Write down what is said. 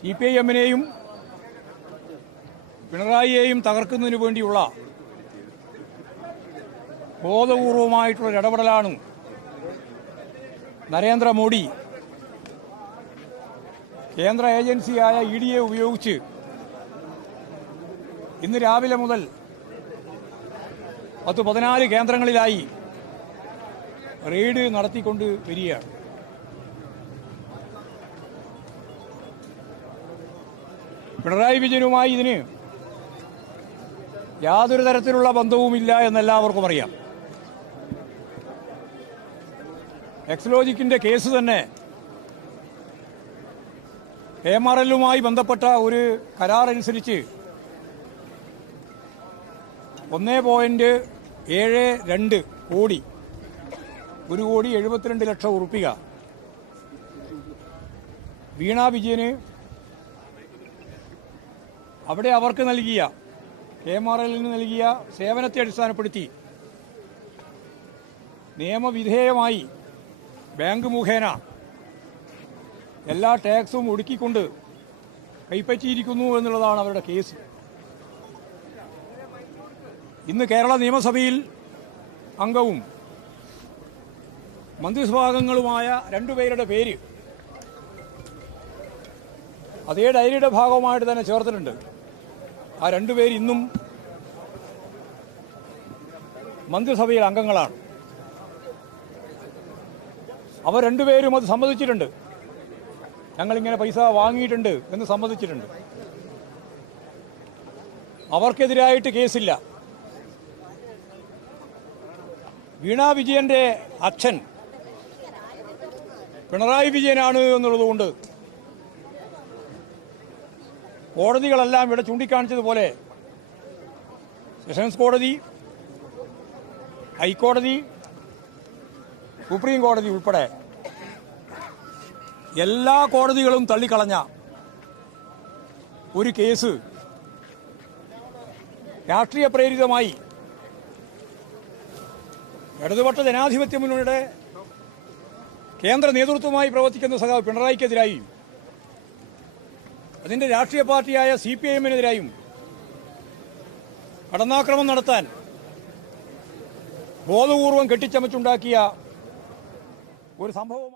CPIM-നെയും പിണറായിയെയും തകർക്കുന്നതിന് വേണ്ടിയുള്ള ബോധപൂർവമായിട്ടുള്ള ഇടപെടലാണ് നരേന്ദ്രമോദി കേന്ദ്ര ഏജൻസിയായ ED-യെ ഉപയോഗിച്ച് ഇന്ന് രാവിലെ മുതൽ 14 കേന്ദ്രങ്ങളിലായി റെയ്ഡ് നടത്തിക്കൊണ്ട് വരികയാണ്. പിണറായി വിജയനുമായി ഇതിന് യാതൊരു തരത്തിലുള്ള ബന്ധവുമില്ല എന്നെല്ലാവർക്കും അറിയാം. എക്സ്ലോജിക്കിന്റെ കേസ് തന്നെ KMRL-ലുമായി ബന്ധപ്പെട്ട ഒരു കരാർ അനുസരിച്ച് 1.72 കോടി 1,72,00,000 ഉറുപ്പിക വീണ വിജയന് അവിടെ അവർക്ക് നൽകിയ KMRL-ന് നൽകിയ സേവനത്തെ അടിസ്ഥാനപ്പെടുത്തി നിയമവിധേയമായി ബാങ്ക് മുഖേന എല്ലാ ടാക്സും ഒടുക്കിക്കൊണ്ട് കൈപ്പറ്റിയിരിക്കുന്നു എന്നുള്ളതാണ് അവരുടെ കേസ്. ഇന്ന് കേരള നിയമസഭയിൽ അംഗവും മന്ത്രിസഭാംഗങ്ങളുമായ 2 പേരുടെ പേര് അതേ ഡയറിയുടെ ഭാഗമായിട്ട് തന്നെ ചേർത്തിട്ടുണ്ട്. ആ 2 പേര് ഇന്നും മന്ത്രിസഭയിൽ അംഗങ്ങളാണ്. അവർ 2 പേരും അത് സമ്മതിച്ചിട്ടുണ്ട്. ഞങ്ങളിങ്ങനെ പൈസ വാങ്ങിയിട്ടുണ്ട് എന്ന് സമ്മതിച്ചിട്ടുണ്ട്. അവർക്കെതിരായിട്ട് കേസില്ല. വീണ വിജയന്റെ അച്ഛൻ പിണറായി വിജയനാണ് എന്നുള്ളതുകൊണ്ട് കോടതികളെല്ലാം ഇവിടെ ചൂണ്ടിക്കാണിച്ചതുപോലെ സെഷൻസ് കോടതി, ഹൈക്കോടതി, സുപ്രീം കോടതി ഉൾപ്പെടെ എല്ലാ കോടതികളും തള്ളിക്കളഞ്ഞ ഒരു കേസ് രാഷ്ട്രീയ പ്രേരിതമായി ഇടതുപക്ഷ ജനാധിപത്യ മുന്നണിയുടെ കേന്ദ്ര നേതൃത്വമായി പ്രവർത്തിക്കുന്ന സഖാവ് പിണറായിക്കെതിരായും അതിന്റെ രാഷ്ട്രീയ പാർട്ടിയായ CPIM-നെതിരായും കടന്നാക്രമണം നടത്താൻ ബോധപൂർവം കെട്ടിച്ചമച്ചുണ്ടാക്കിയ ഒരു സംഭവം.